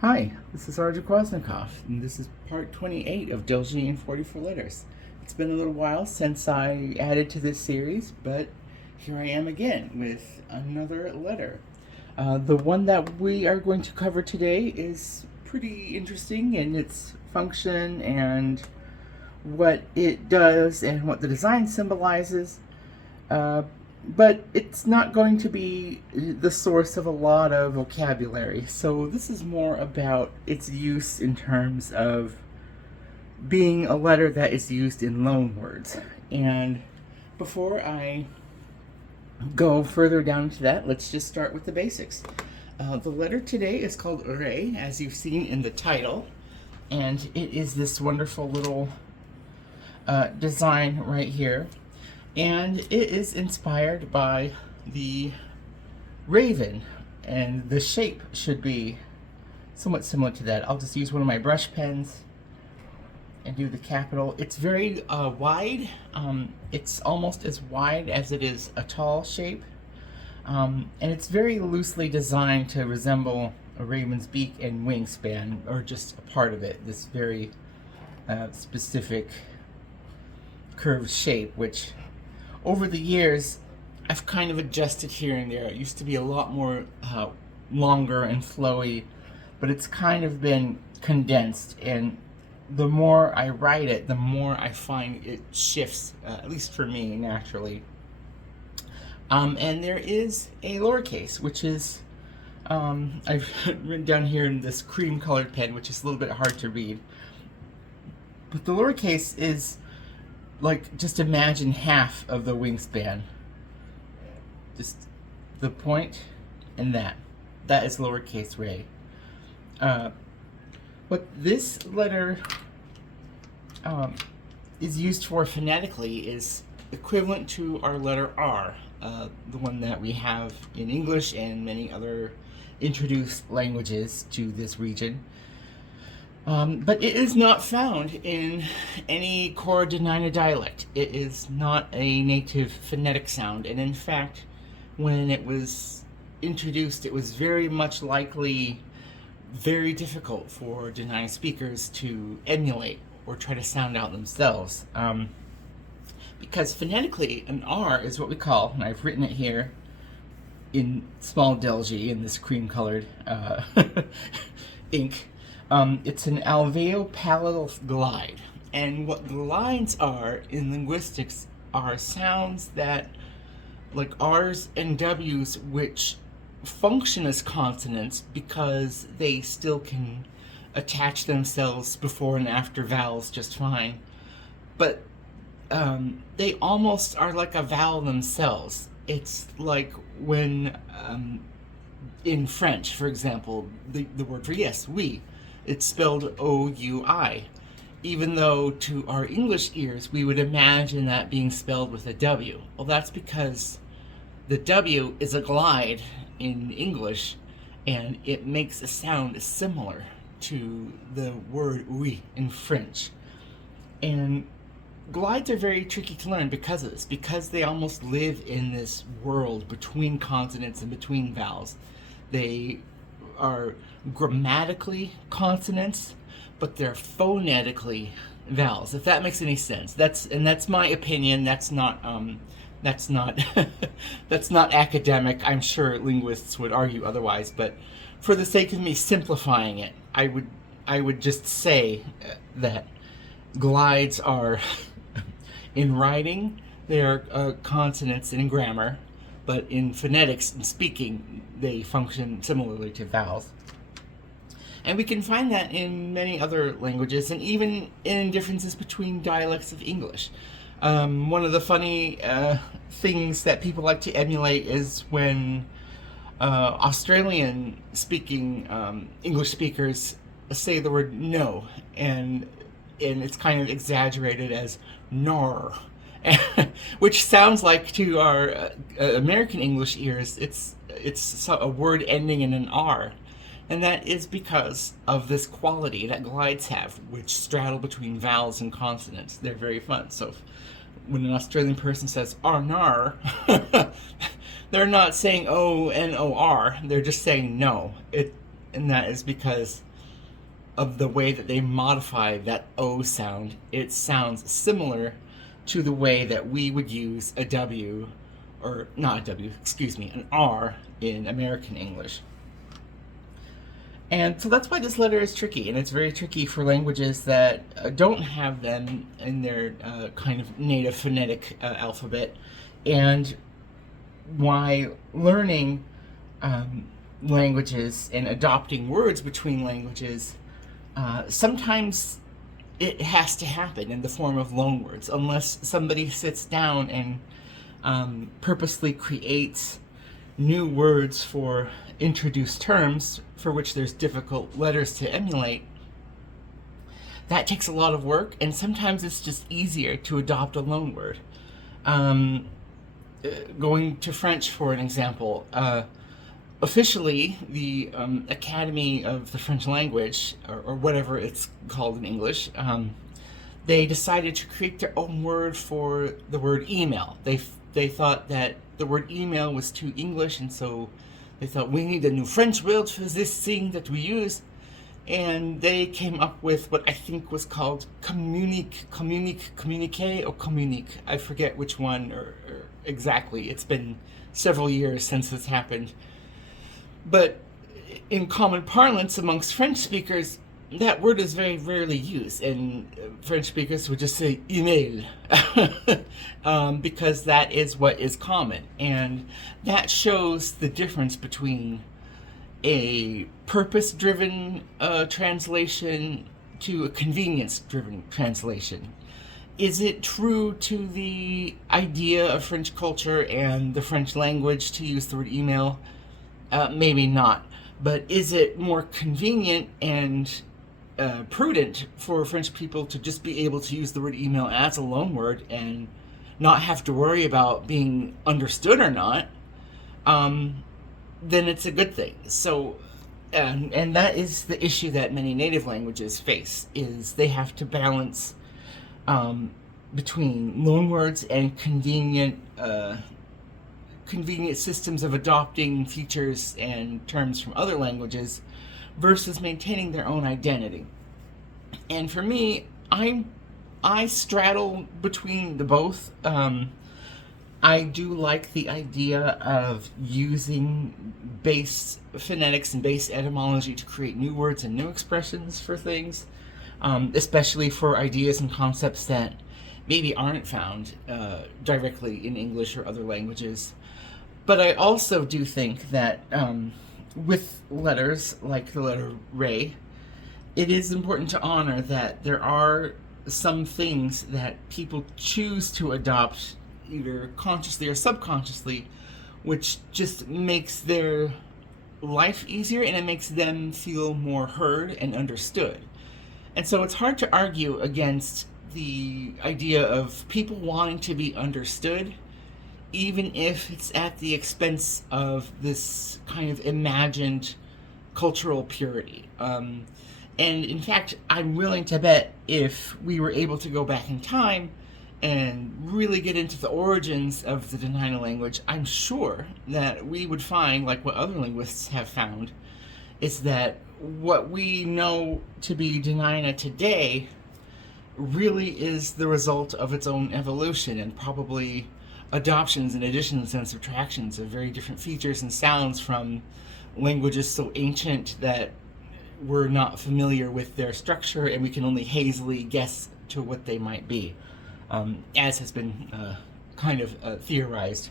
Hi, this is Arjun Kwasnikov, and this is part 28 of Delzhi in 44 letters. It's been a little while since I added to this series, but here I am again with another letter. The one that we are going to cover today is pretty interesting in its function and what it does and what the design symbolizes. But it's not going to be the source of a lot of vocabulary. So this is more about its use in terms of being a letter that is used in loan words. And before I go further down to that, let's just start with the basics. The letter today is called Re, as you've seen in the title, and it is this wonderful little design right here. And it is inspired by the raven, and the shape should be somewhat similar to that. I'll just use one of my brush pens and do the capital. It's very wide. It's almost as wide as it is a tall shape. And it's very loosely designed to resemble a raven's beak and wingspan, or just a part of it, this very specific curved shape, which over the years I've kind of adjusted here and there. It used to be a lot more longer and flowy, but it's kind of been condensed, and the more I write it, the more I find it shifts, at least for me, naturally. And there is a lowercase, which is, I've written down here in this cream colored pen, which is a little bit hard to read. But the lowercase is like, just imagine half of the wingspan. Just the point and that. That is lowercase Ray. What this letter is used for phonetically is equivalent to our letter R, the one that we have in English and many other introduced languages to this region. But it is not found in any core Dena'ina dialect. It is not a native phonetic sound, and in fact, when it was introduced, it was very much likely very difficult for Dena'ina speakers to emulate or try to sound out themselves. Because phonetically, an R is what we call, and I've written it here in small Delzhi in this cream-colored ink. It's an alveolo-palatal glide, and what glides are in linguistics are sounds that, like R's and W's, which function as consonants because they still can attach themselves before and after vowels just fine, but they almost are like a vowel themselves. It's like when, in French, for example, the word for yes, oui, it's spelled O-U-I, even though to our English ears we would imagine that being spelled with a W. Well, that's because the W is a glide in English, and it makes a sound similar to the word oui in French. And glides are very tricky to learn because of this, because they almost live in this world between consonants and between vowels. They are grammatically consonants, but they're phonetically vowels, if that makes any sense. That's my opinion. That's not that's not academic. I'm sure linguists would argue otherwise, but for the sake of me simplifying it, I would just say that glides are in writing, they are consonants, and in grammar, but in phonetics and speaking, they function similarly to vowels. And we can find that in many other languages, and even in differences between dialects of English. One of the funny things that people like to emulate is when Australian speaking English speakers say the word no, and it's kind of exaggerated as nor, which sounds like to our American English ears it's a word ending in an R, and that is because of this quality that glides have, which straddle between vowels and consonants. They're very fun. So when an Australian person says "arnar," they're not saying O-N-O-R. They're just saying no. And that is because of the way that they modify that O sound, it sounds similar to the way that we would use a W, or not a W, excuse me, an R in American English. And so that's why this letter is tricky, and it's very tricky for languages that don't have them in their kind of native phonetic alphabet, and why learning languages and adopting words between languages, sometimes it has to happen in the form of loanwords, unless somebody sits down and purposely creates new words for introduced terms for which there's difficult letters to emulate. That takes a lot of work, and sometimes it's just easier to adopt a loanword. Going to French, for an example, officially the Academy of the French Language, or whatever it's called in English, they decided to create their own word for the word email. They thought that the word email was too English, and so they thought, we need a new French word for this thing that we use. And they came up with what I think was called communique, or communique. I forget which one or exactly. It's been several years since this happened. But in common parlance amongst French speakers, that word is very rarely used, and French speakers would just say email because that is what is common, and that shows the difference between a purpose-driven translation to a convenience-driven translation. Is it true to the idea of French culture and the French language to use the word email? Maybe not, but is it more convenient and prudent for French people to just be able to use the word email as a loanword and not have to worry about being understood or not, then it's a good thing. So, and that is the issue that many native languages face, is they have to balance between loanwords and convenient systems of adopting features and terms from other languages versus maintaining their own identity. And for me, I straddle between the both. I do like the idea of using base phonetics and base etymology to create new words and new expressions for things, especially for ideas and concepts that maybe aren't found directly in English or other languages. But I also do think that with letters like the letter Ray, it is important to honor that there are some things that people choose to adopt either consciously or subconsciously, which just makes their life easier and it makes them feel more heard and understood. And so it's hard to argue against the idea of people wanting to be understood, even if it's at the expense of this kind of imagined cultural purity. And in fact, I'm willing to bet if we were able to go back in time and really get into the origins of the Dena'ina language, I'm sure that we would find, like what other linguists have found, is that what we know to be Dena'ina today really is the result of its own evolution and probably adoptions and additions and subtractions of very different features and sounds from languages so ancient that we're not familiar with their structure and we can only hazily guess to what they might be, as has been kind of theorized.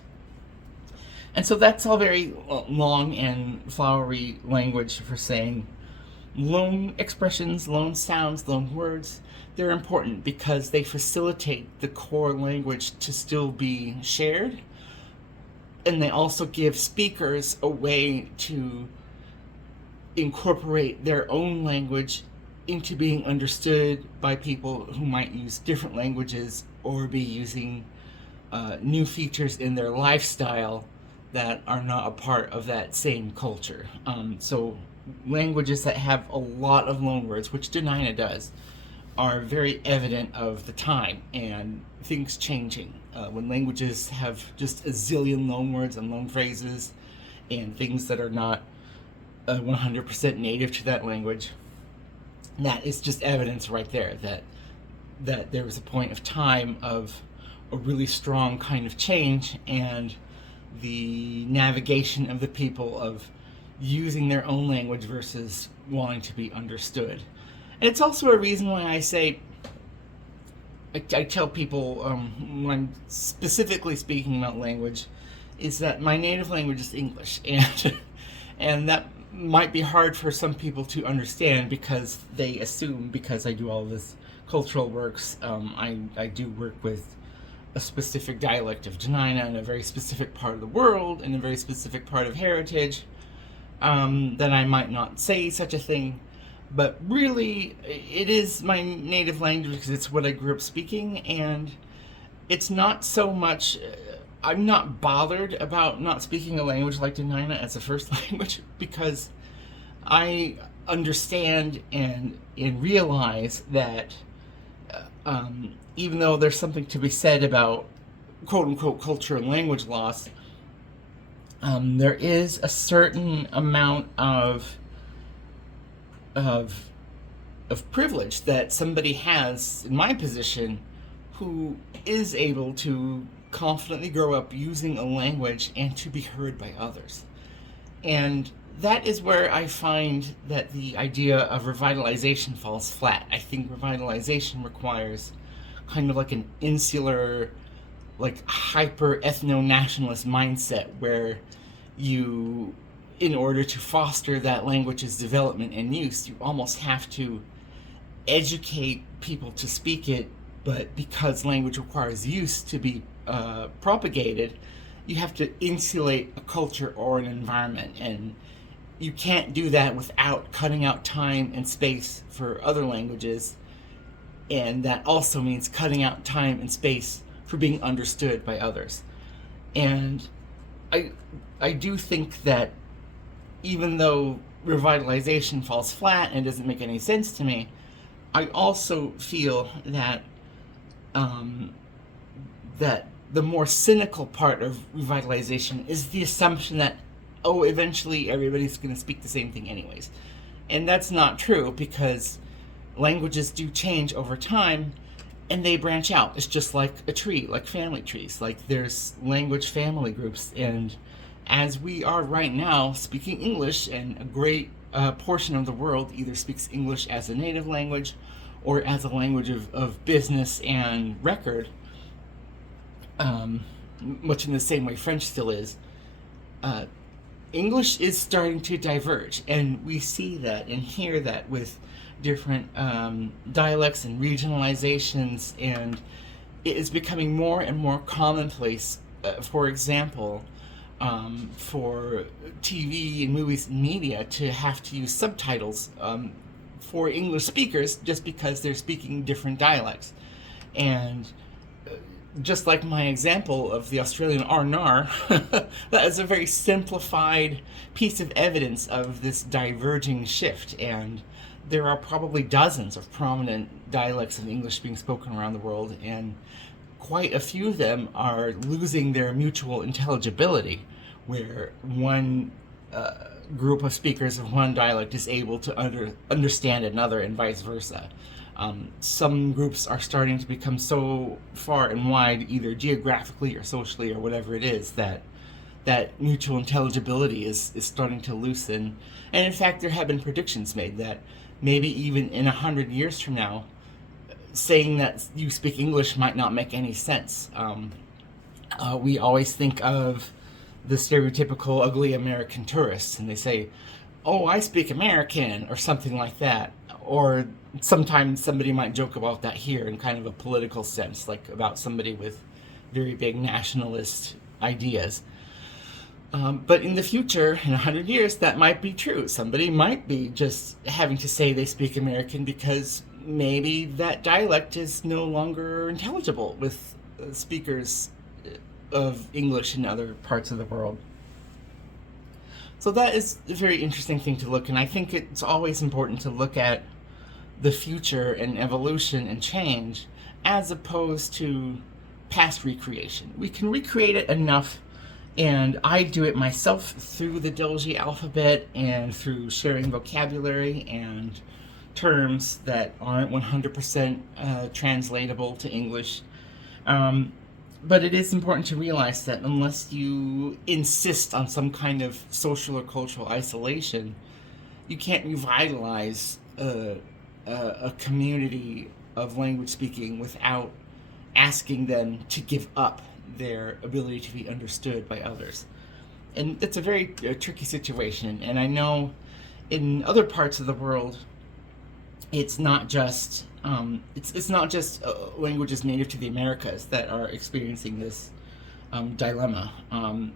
And so that's all very long and flowery language for saying loan expressions, loan sounds, loan words. They're important because they facilitate the core language to still be shared, and they also give speakers a way to incorporate their own language into being understood by people who might use different languages or be using new features in their lifestyle that are not a part of that same culture. So languages that have a lot of loanwords, which Dena'ina does, are very evident of the time and things changing. When languages have just a zillion loanwords and loan phrases and things that are not 100% native to that language, that is just evidence right there that there was a point of time of a really strong kind of change, and the navigation of the people of using their own language versus wanting to be understood. And it's also a reason why I say, I tell people when I'm specifically speaking about language, is that my native language is English, and that might be hard for some people to understand because they assume, because I do all this cultural works, I do work with a specific dialect of Dena'ina in a very specific part of the world, in a very specific part of heritage, that I might not say such a thing. But really, it is my native language because it's what I grew up speaking, and it's not so much... I'm not bothered about not speaking a language like Dena'ina as a first language, because I understand and realize that even though there's something to be said about quote-unquote culture and language loss, there is a certain amount of privilege that somebody has in my position who is able to confidently grow up using a language and to be heard by others. And that is where I find that the idea of revitalization falls flat. I think revitalization requires kind of like an insular, like hyper ethno-nationalist mindset where you, in order to foster that language's development and use, you almost have to educate people to speak it, but because language requires use to be propagated, you have to insulate a culture or an environment, and you can't do that without cutting out time and space for other languages, and that also means cutting out time and space for being understood by others. And I do think that even though revitalization falls flat and doesn't make any sense to me, I also feel that that the more cynical part of revitalization is the assumption that, oh, eventually everybody's going to speak the same thing anyways. And that's not true, because languages do change over time and they branch out. It's just like a tree, like family trees. Like there's language family groups, and as we are right now speaking English, and a great portion of the world either speaks English as a native language or as a language of business and record, much in the same way French still is, English is starting to diverge, and we see that and hear that with different dialects and regionalizations, and it is becoming more and more commonplace, for example, for TV and movies and media to have to use subtitles for English speakers just because they're speaking different dialects. And just like my example of the Australian R&R, that is a very simplified piece of evidence of this diverging shift, and there are probably dozens of prominent dialects of English being spoken around the world, and quite a few of them are losing their mutual intelligibility, where one group of speakers of one dialect is able to understand another, and vice versa. Some groups are starting to become so far and wide, either geographically or socially or whatever it is, that mutual intelligibility is starting to loosen. And in fact, there have been predictions made that maybe even in 100 years from now, saying that you speak English might not make any sense. We always think of the stereotypical ugly American tourists, and they say, oh, I speak American, or something like that. Or sometimes somebody might joke about that here in kind of a political sense, like about somebody with very big nationalist ideas. But in the future, in 100 years, that might be true. Somebody might be just having to say they speak American because maybe that dialect is no longer intelligible with speakers of English in other parts of the world. So that is a very interesting thing to look, and I think it's always important to look at the future and evolution and change as opposed to past recreation. We can recreate it enough, and I do it myself through the Delzhi alphabet and through sharing vocabulary and terms that aren't 100% translatable to English. But it is important to realize that unless you insist on some kind of social or cultural isolation, you can't revitalize a community of language speaking without asking them to give up their ability to be understood by others. And it's a very tricky situation. And I know in other parts of the world, it's not just languages native to the Americas that are experiencing this dilemma.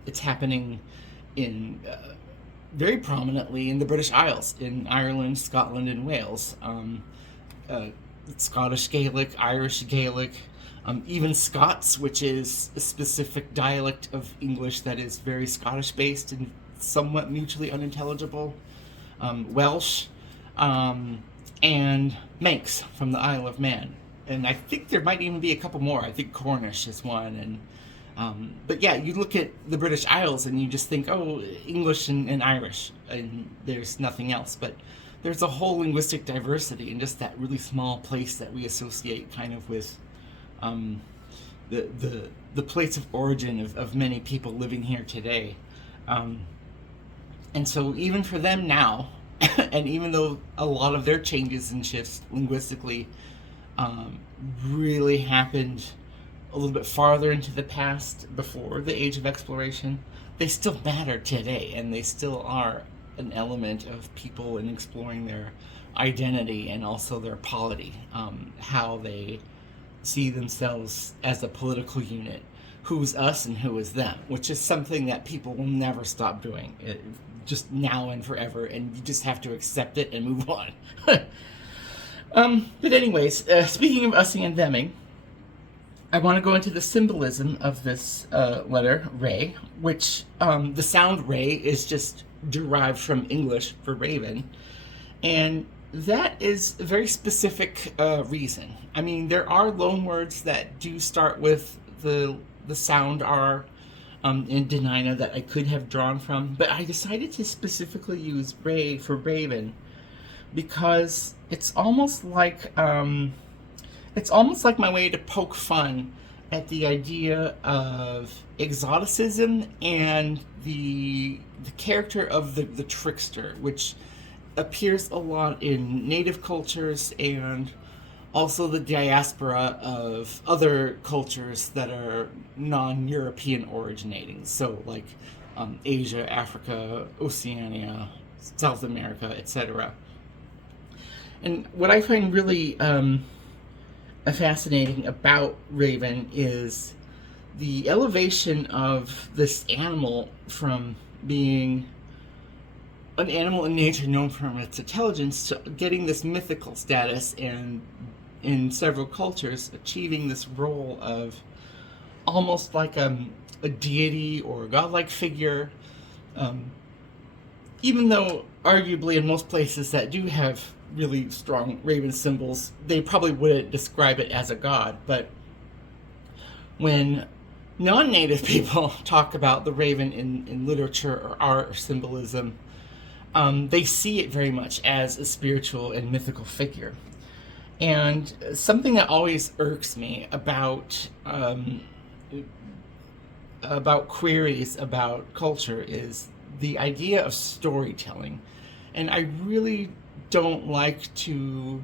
It's happening in very prominently in the British Isles, in Ireland, Scotland, and Wales. Scottish Gaelic, Irish Gaelic, even Scots, which is a specific dialect of English that is very Scottish-based and somewhat mutually unintelligible. Welsh, and Manx from the Isle of Man. And I think there might even be a couple more. I think Cornish is one. But yeah, you look at the British Isles and you just think, oh, English and Irish, and there's nothing else. But there's a whole linguistic diversity in just that really small place that we associate kind of with the place of origin of many people living here today. And so even for them now, and even though a lot of their changes and shifts linguistically really happened a little bit farther into the past before the age of exploration, they still matter today, and they still are an element of people in exploring their identity and also their polity, how they see themselves as a political unit, who's us and who is them, which is something that people will never stop doing, just now and forever, and you just have to accept it and move on. But anyways, speaking of using and theming, I want to go into the symbolism of this letter, Ray, which the sound Ray is just derived from English for raven, and that is a very specific reason. I mean, there are loanwords that do start with the sound R in Dena'ina that I could have drawn from, but I decided to specifically use Ray for raven because it's almost like my way to poke fun at the idea of exoticism and the character of the trickster, which appears a lot in native cultures and also the diaspora of other cultures that are non-European originating. So like Asia, Africa, Oceania, South America, etc. And what I find really fascinating about raven is the elevation of this animal from being an animal in nature known for its intelligence to getting this mythical status, and in several cultures achieving this role of almost like a deity or a godlike figure, even though arguably in most places that do have really strong raven symbols, they probably wouldn't describe it as a god. But when non-native people talk about the raven in literature or art or symbolism, they see it very much as a spiritual and mythical figure. And something that always irks me about queries about culture is the idea of storytelling. And I really don't like to...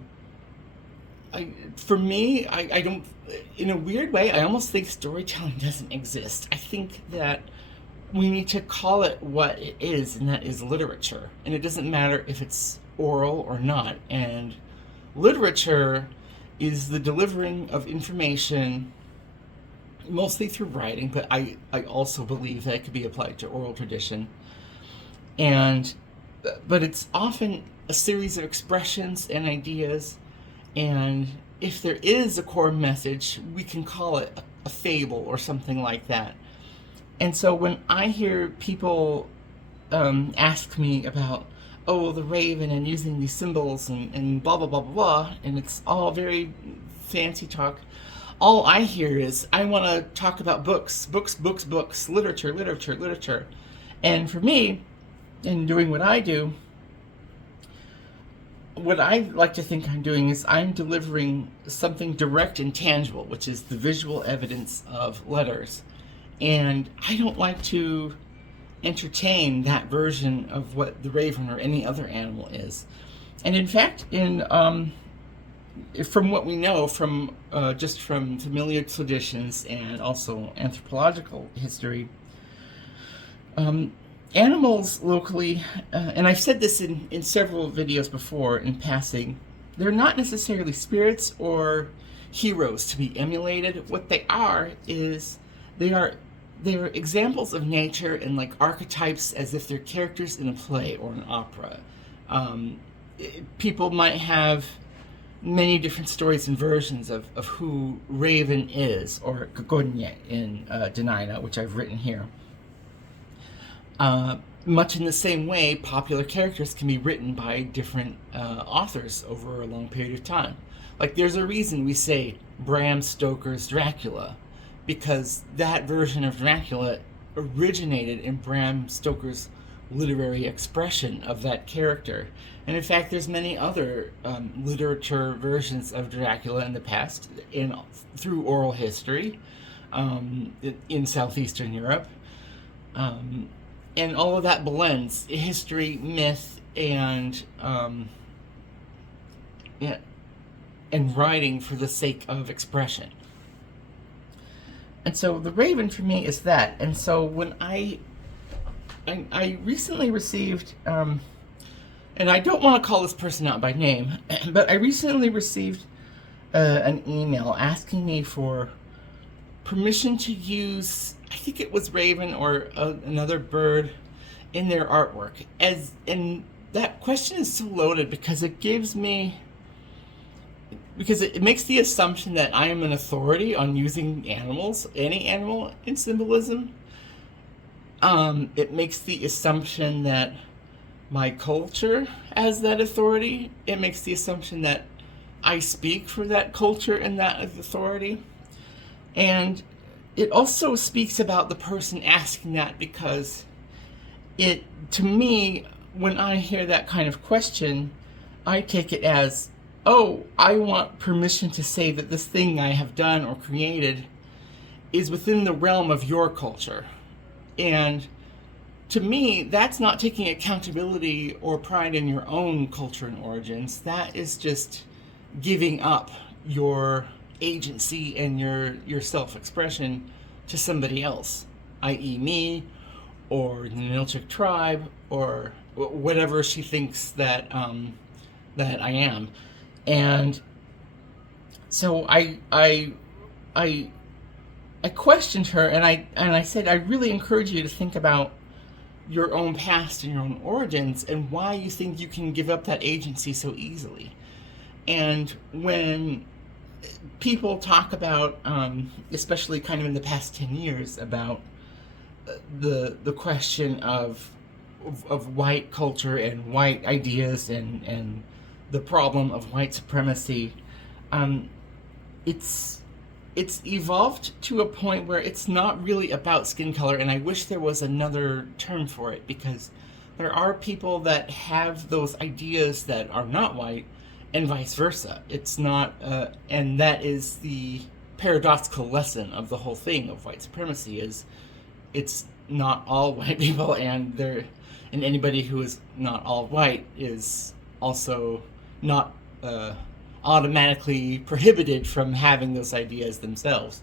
for me, I don't... In a weird way, I almost think storytelling doesn't exist. I think that we need to call it what it is, and that is literature. And it doesn't matter if it's oral or not. And literature is the delivering of information, mostly through writing, but I also believe that it could be applied to oral tradition. But it's often a series of expressions and ideas, and if there is a core message, we can call it a fable or something like that. And so when I hear people ask me about, oh, the raven and using these symbols and blah, blah, blah, blah, blah, and it's all very fancy talk, all I hear is, I want to talk about books, literature, literature, literature. And for me, in doing what I do, what I like to think I'm doing is I'm delivering something direct and tangible, which is the visual evidence of letters. And I don't like to entertain that version of what the raven or any other animal is. And in fact, from what we know from just from familiar traditions and also anthropological history, animals locally, and I've said this in several videos before in passing, they're not necessarily spirits or heroes to be emulated. What they are is they're examples of nature and like archetypes, as if they're characters in a play or an opera. People might have many different stories and versions of who Raven is, or Gogonye in Dena'ina, which I've written here. Much in the same way, popular characters can be written by different authors over a long period of time. Like, there's a reason we say Bram Stoker's Dracula, because that version of Dracula originated in Bram Stoker's literary expression of that character. And in fact, there's many other literature versions of Dracula in the past, through oral history, in southeastern Europe. And all of that blends history, myth, and writing for the sake of expression. And so the raven for me is that. And so when I recently received, and I don't want to call this person out by name, but I recently received an email asking me for permission to use, I think it was raven or another bird, in their artwork. And that question is so loaded because it makes the assumption that I am an authority on using animals, any animal, in symbolism. It makes the assumption that my culture has that authority. It makes the assumption that I speak for that culture and that authority. And it also speaks about the person asking that, because to me, when I hear that kind of question, I take it as, oh, I want permission to say that this thing I have done or created is within the realm of your culture. And to me, that's not taking accountability or pride in your own culture and origins. That is just giving up your agency and your self-expression to somebody else, i.e. me, or the Nilchik tribe, or whatever she thinks that I am. And so I questioned her, and I said, I really encourage you to think about your own past and your own origins and why you think you can give up that agency so easily. And when people talk about, especially kind of in the past 10 years, about the question of white culture and white ideas and the problem of white supremacy, it's evolved to a point where it's not really about skin color, and I wish there was another term for it, because there are people that have those ideas that are not white, and vice versa. It's not, and that is the paradoxical lesson of the whole thing of white supremacy, is it's not all white people, and anybody who is not all white is also not automatically prohibited from having those ideas themselves.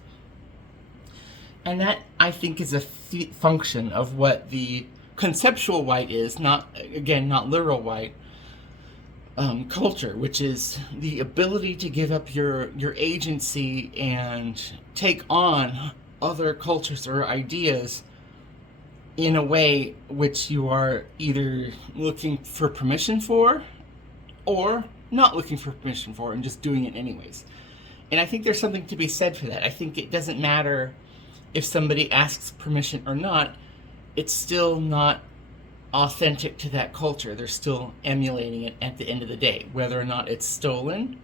And that, I think, is a function of what the conceptual white is, not literal white, culture, which is the ability to give up your agency and take on other cultures or ideas in a way which you are either looking for permission for or not looking for permission for and just doing it anyways. And I think there's something to be said for that. I think it doesn't matter if somebody asks permission or not, it's still not authentic to that culture. They're still emulating it at the end of the day, whether or not it's stolen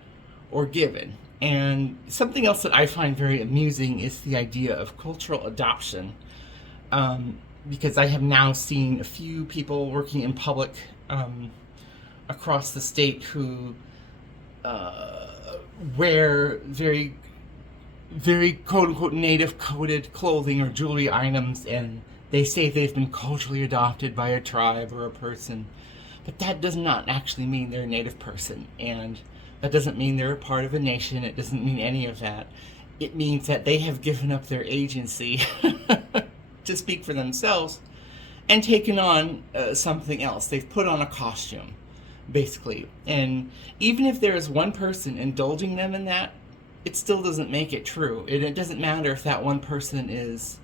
or given. And something else that I find very amusing is the idea of cultural adoption, because I have now seen a few people working in public across the state who wear very, very quote unquote native coded clothing or jewelry items, and they say they've been culturally adopted by a tribe or a person. But that does not actually mean they're a native person, and that doesn't mean they're a part of a nation. It doesn't mean any of that. It means that they have given up their agency to speak for themselves and taken on something else. They've put on a costume, basically. And even if there is one person indulging them in that, it still doesn't make it true. It doesn't matter if that one person is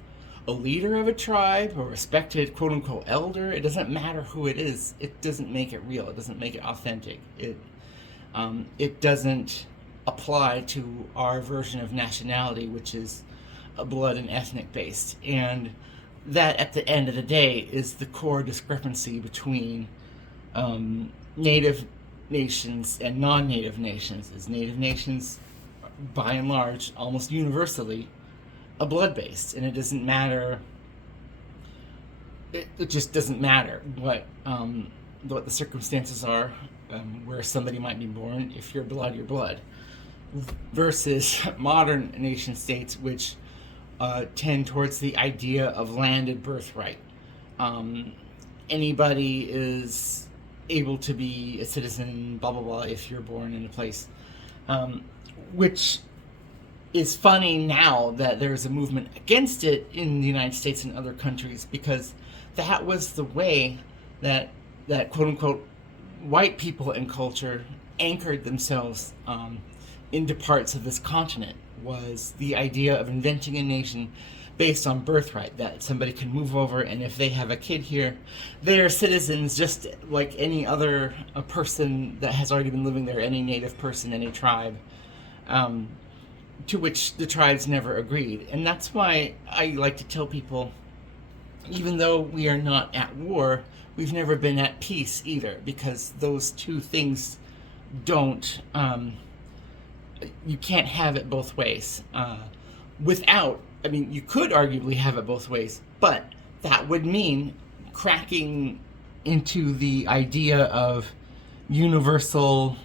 a leader of a tribe or a respected quote-unquote elder. It doesn't matter who it is. It doesn't make it real. It doesn't make it authentic. It doesn't apply to our version of nationality, which is blood and ethnic based. And that, at the end of the day, is the core discrepancy between native nations and non-native nations. Is native nations, by and large, almost universally, a blood-based, and it doesn't matter. It just doesn't matter what the circumstances are, where somebody might be born. If you're blood, you're blood. Versus modern nation states, which tend towards the idea of landed birthright. Anybody is able to be a citizen, blah blah blah, if you're born in a place, which is funny now that there's a movement against it in the United States and other countries, because that was the way that quote-unquote white people and culture anchored themselves into parts of this continent, was the idea of inventing a nation based on birthright, that somebody can move over, and if they have a kid here, they're citizens just like any other person that has already been living there, any native person, any tribe. To which the tribes never agreed. And that's why I like to tell people, even though we are not at war, we've never been at peace either, because those two things don't, you can't have it both ways. You could arguably have it both ways, but that would mean cracking into the idea of universal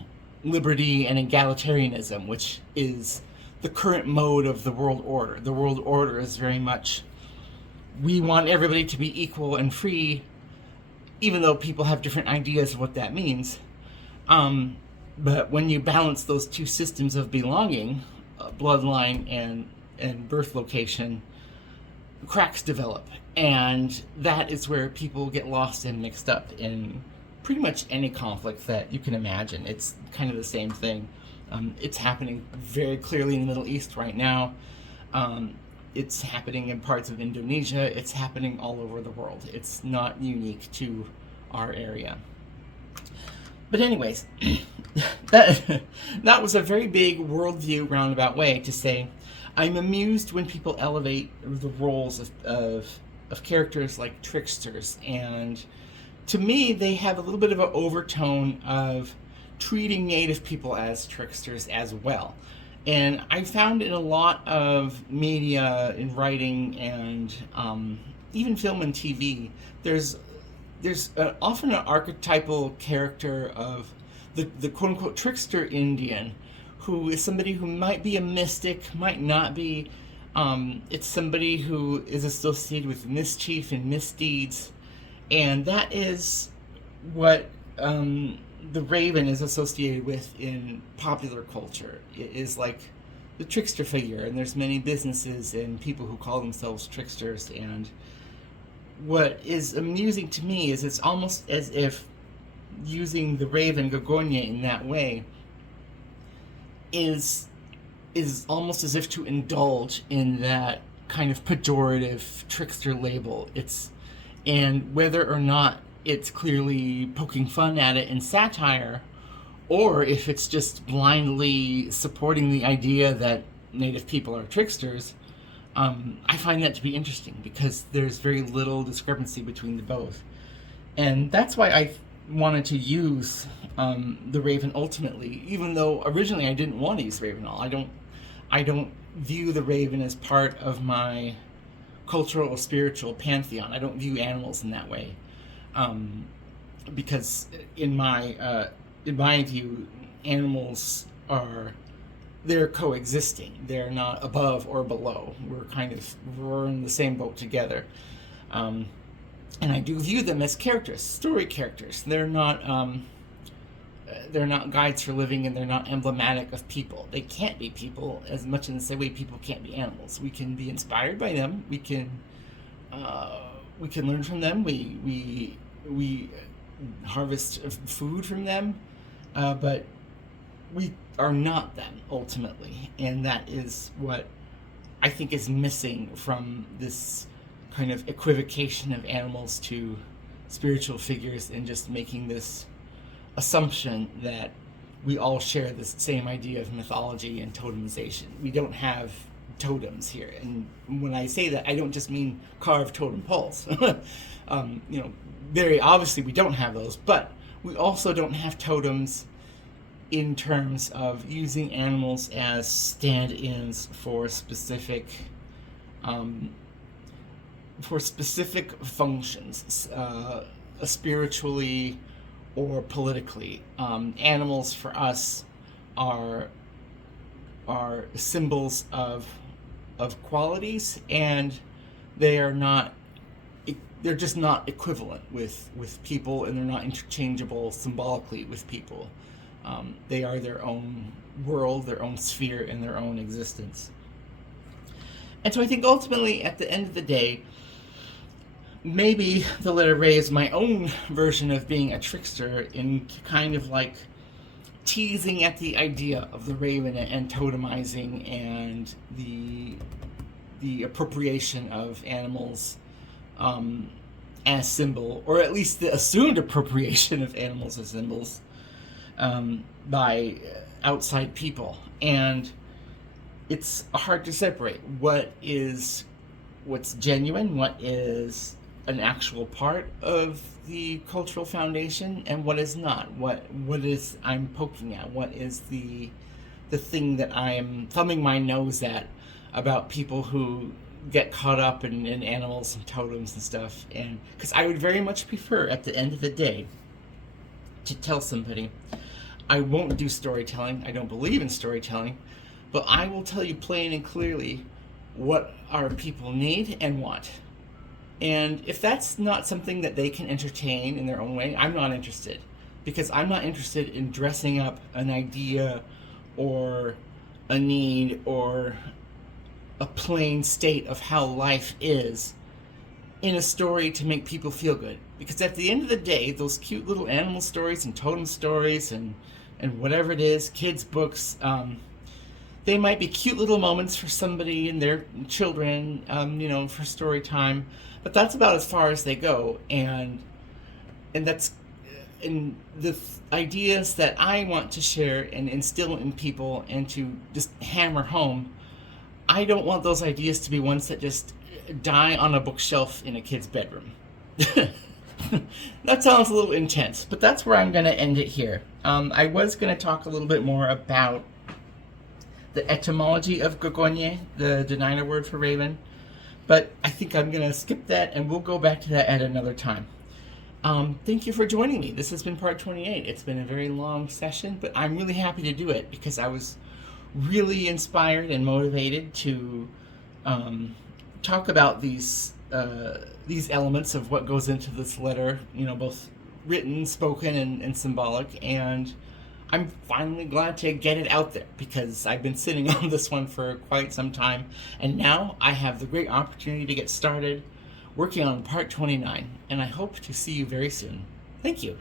liberty and egalitarianism, which is the current mode of the world order. The world order is very much, we want everybody to be equal and free, even though people have different ideas of what that means. But when you balance those two systems of belonging, bloodline and birth location, cracks develop. And that is where people get lost and mixed up in pretty much any conflict that you can imagine. It's kind of the same thing. It's happening very clearly in the Middle East right now. It's happening in parts of Indonesia. It's happening all over the world. It's not unique to our area. But anyways, that was a very big worldview roundabout way to say, I'm amused when people elevate the roles of characters like tricksters, and to me they have a little bit of an overtone of treating native people as tricksters as well. And I found in a lot of media, in writing, and even film and TV, there's often an archetypal character of the quote-unquote trickster Indian, who is somebody who might be a mystic, might not be. It's somebody who is associated with mischief and misdeeds, and that is what the Raven is associated with in popular culture. It is like the trickster figure, and there's many businesses and people who call themselves tricksters. And what is amusing to me is it's almost as if using the Raven Gorgonia in that way is almost as if to indulge in that kind of pejorative trickster label. And whether or not it's clearly poking fun at it in satire, or if it's just blindly supporting the idea that native people are tricksters, I find that to be interesting, because there's very little discrepancy between the both. And that's why I wanted to use the Raven ultimately, even though originally I didn't want to use Raven at all. I don't view the Raven as part of my cultural or spiritual pantheon. I don't view animals in that way. because in my view, animals they're coexisting. They're not above or below. We're in the same boat together. And I do view them as characters, story characters. They're not guides for living, and they're not emblematic of people. They can't be people, as much in the same way people can't be animals. We can be inspired by them. We can learn from them. We harvest food from them, but we are not them ultimately, and that is what I think is missing from this kind of equivocation of animals to spiritual figures, and just making this assumption that we all share this same idea of mythology and totemization. We don't have totems here, and when I say that, I don't just mean carved totem poles. Very obviously we don't have those, but we also don't have totems in terms of using animals as stand-ins for specific functions, spiritually or politically. Animals for us are symbols of qualities, and they're just not equivalent with people, and they're not interchangeable symbolically with people. They are their own world, their own sphere, and their own existence. And so I think ultimately, at the end of the day, maybe the letter Ray is my own version of being a trickster, in kind of like teasing at the idea of the raven and totemizing, and the appropriation of animals as symbol, or at least the assumed appropriation of animals as symbols by outside people. And it's hard to separate what's genuine, what is an actual part of the cultural foundation, and what is not. What is I'm poking at? What is the thing that I am thumbing my nose at about people who get caught up in animals and totems and stuff? And because I would very much prefer, at the end of the day, to tell somebody, I won't do storytelling, I don't believe in storytelling, but I will tell you plain and clearly what our people need and want. And if that's not something that they can entertain in their own way, I'm not interested. Because I'm not interested in dressing up an idea or a need or a plain state of how life is in a story to make people feel good. Because at the end of the day, those cute little animal stories and totem stories and whatever it is, kids' books, they might be cute little moments for somebody and their children, for story time, but that's about as far as they go. And that's in the ideas that I want to share and instill in people and to just hammer home. I don't want those ideas to be ones that just die on a bookshelf in a kid's bedroom. That sounds a little intense, but that's where I'm going to end it here. I was going to talk a little bit more about the etymology of Gogonye, the Dena'ina word for raven, but I think I'm going to skip that, and we'll go back to that at another time. Thank you for joining me. This has been part 28. It's been a very long session, but I'm really happy to do it because I was really inspired and motivated to talk about these elements of what goes into this letter, both written, spoken, and symbolic. And I'm finally glad to get it out there because I've been sitting on this one for quite some time, and now I have the great opportunity to get started working on part 29, and I hope to see you very soon. Thank you.